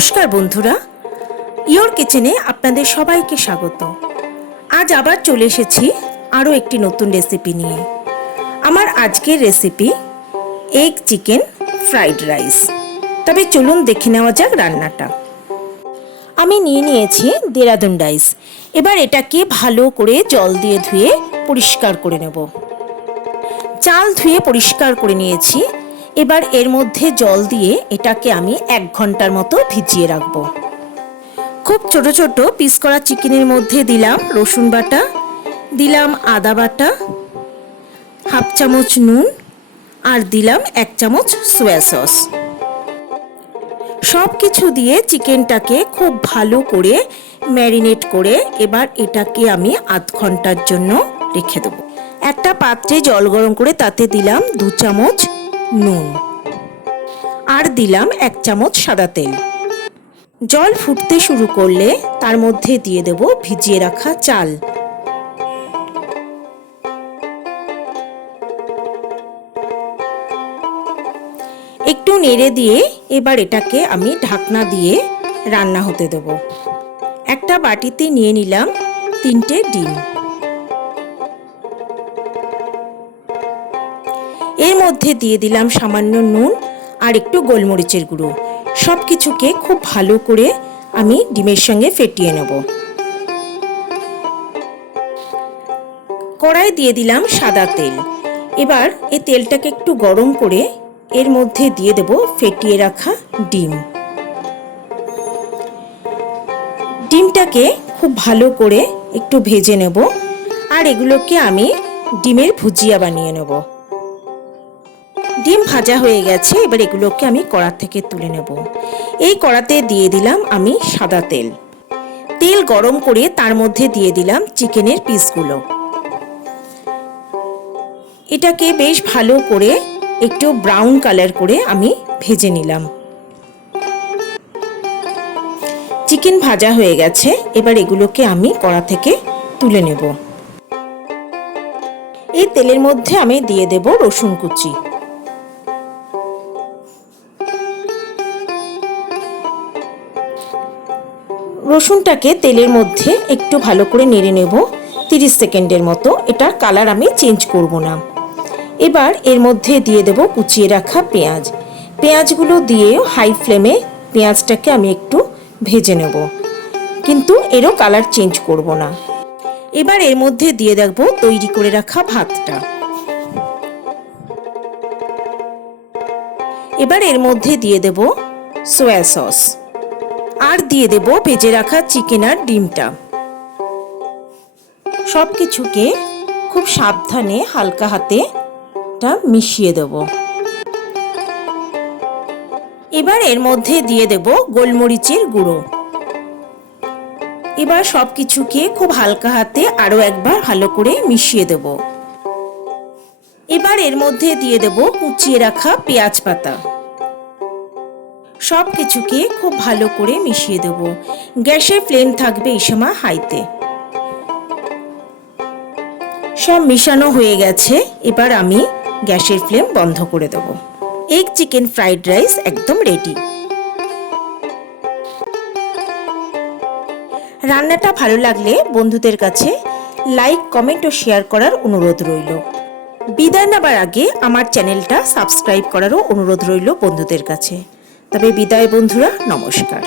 নমস্কার বন্ধুরা, ইয়োর কিচেনে আপনাদের সবাইকে স্বাগত। আজ আবার চলে এসেছি আরও একটি নতুন রেসিপি নিয়ে। আমার আজকের recipe egg chicken fried rice. তবে চলুন দেখে নেওয়া যাক রান্নাটা। আমি নিয়ে নিয়েছি দেরাদুন রাইস। এবার এটাকে ভালো করে জল দিয়ে ধুয়ে পরিষ্কার করে নেব। চাল ধুয়ে পরিষ্কার করে নিয়েছি। এবার এর মধ্যে জল দিয়ে এটাকে আমি 1 ঘন্টার মতো ভিজিয়ে রাখব। খুব ছোট ছোট পিস করা চিকেনের মধ্যে দিলাম রসুন বাটা, দিলাম আদা বাটা, হাফ চামচ নুন আর দিলাম 1 চামচ সয়া সস। সব কিছু দিয়ে চিকেনটাকে খুব ভালো করে ম্যারিনেট করে এবার এটাকে আমি আধ ঘন্টার জন্য রেখে দেবো। একটা পাত্রে জল গরম করে তাতে দিলাম 2 চামচ নুন আর দিলাম 1 চামচ সাদা তেল। জল ফুটতে শুরু করলে তার মধ্যে দিয়ে দেব ভিজিয়ে রাখা চাল। একটু নেড়ে দিয়ে এবার এটাকে আমি ঢাকনা দিয়ে রান্না হতে দেব। একটা বাটিতে নিয়ে নিলাম 3টে ডিম। এর মধ্যে দিয়ে দিলাম সামান্য নুন আর একটু গোলমরিচের গুঁড়ো। সব কিছুকে খুব ভালো করে আমি ডিমের সঙ্গে ফেটিয়ে নেব। কড়াই দিয়ে দিলাম সাদা তেল। এবার এই তেলটাকে একটু গরম করে এর মধ্যে দিয়ে দেব ফেটিয়ে রাখা ডিম। ডিমটাকে খুব ভালো করে একটু ভেজে নেব আর এগুলোকে আমি ডিমের ভুজিয়া বানিয়ে নেব। ডিম ভাজা হয়ে গেছে। এবার এগুলোকে আমি কড়া থেকে তুলে নেব। এই কড়াতে দিয়ে দিলাম আমি সাদা তেল। তেল গরম করে তার মধ্যে দিয়ে দিলাম চিকেনের পিসগুলো। এটাকে বেশ ভালো করে একটু ব্রাউন কালার করে আমি ভেজে নিলাম। চিকেন ভাজা হয়ে গেছে। এবার এগুলোকে আমি কড়া থেকে তুলে নেব। এই তেলের মধ্যে আমি দিয়ে দেব রসুন কুচি। রসুনটাকে তেলের মধ্যে একটু ভালো করে নেড়ে নেব 30 সেকেন্ডের মতো। এটার কালার আমি চেঞ্জ করব না। এবার এর মধ্যে দিয়ে দেব কুচিয়ে রাখা পেঁয়াজ। পেঁয়াজগুলো দিয়ে হাই ফ্লেমে পেঁয়াজটাকে আমি একটু ভেজে নেব, কিন্তু এরও কালার চেঞ্জ করব না। এবার এর মধ্যে দিয়ে দেব তৈরি করে রাখা ভাতটা। এবার এর মধ্যে দিয়ে দেব সয়া সস আর দিয়ে দেব ভেজে রাখা চিকেন আর ডিমটা। সব কিছুকে খুব সাবধানে হালকা হাতে মিশিয়ে দেব। এবার এর মধ্যে দিয়ে দেব গোলমরিচের গুঁড়ো। এবার সব কিছুকে খুব হালকা হাতে আরো একবার ভালো করে মিশিয়ে দেব। এবার এর মধ্যে দিয়ে দেব কুচিয়ে রাখা পেঁয়াজ পাতা। সব কিছুকে খুব ভালো করে মিশিয়ে দেব। গ্যাসের ফ্লেম থাকবে এই সময় হাইতে। সব মিশানো হয়ে গেছে। এবার আমি গ্যাসের ফ্লেম বন্ধ করে দেব। এগ চিকেন ফ্রাইড রাইস একদম রেডি। রান্নাটা ভালো লাগলে বন্ধুদের কাছে লাইক, কমেন্ট ও শেয়ার করার অনুরোধ রইল। বিদায় নেবার আগে আমার চ্যানেলটা সাবস্ক্রাইব করারও অনুরোধ রইল বন্ধুদের কাছে। তবে বিদায় বন্ধুরা, নমস্কার।